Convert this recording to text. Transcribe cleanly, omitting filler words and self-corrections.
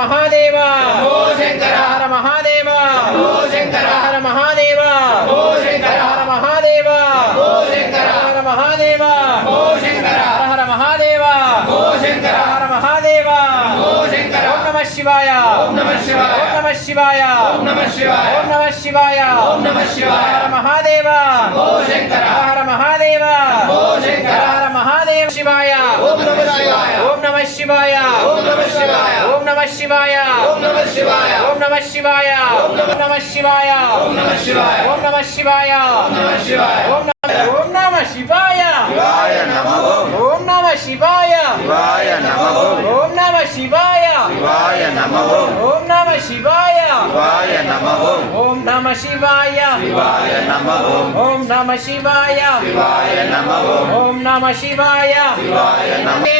మహాదేవ శంభో శంకర హర మహాదేవ శంభో శంకర హర మహాదేవ శంభో శంకర హర మహాదేవ శంభో శంకర హర మహాదేవ శంభో శంకర హర మహాదేవ శంభో శంకర హర మహాదేవ శంభో శంకర ఓం నమః శివాయ ఓం నమః శివాయ ఓం నమః శివాయ ఓం నమః శివాయ ఓం నమః శివాయ ఓం నమః శివాయ హర మహాదేవ శంభో శంకర హర మహాదేవ శంభో శంకర హర మహాదేవ శివాయ ఓం నమః శివాయ ఓం నమః శివాయ ఓం నమః శివాయ ఓం నమః శివాయ ఓం నమః శివాయ ఓం నమః శివాయ ఓం నమః శివాయ ఓం నమః శివాయ ఓం నమః శివాయ ఓం నమః శివాయ ఓం నమః శివాయ శివాయ నమః ఓం నమః శివాయ శివాయ నమః ఓం నమః శివాయ శివాయ నమః ఓం నమః శివాయ శివాయ నమః ఓం నమః శివాయ శివాయ నమః ఓం నమః శివాయ శివాయ నమః ఓం నమః శివాయ శివాయ నమః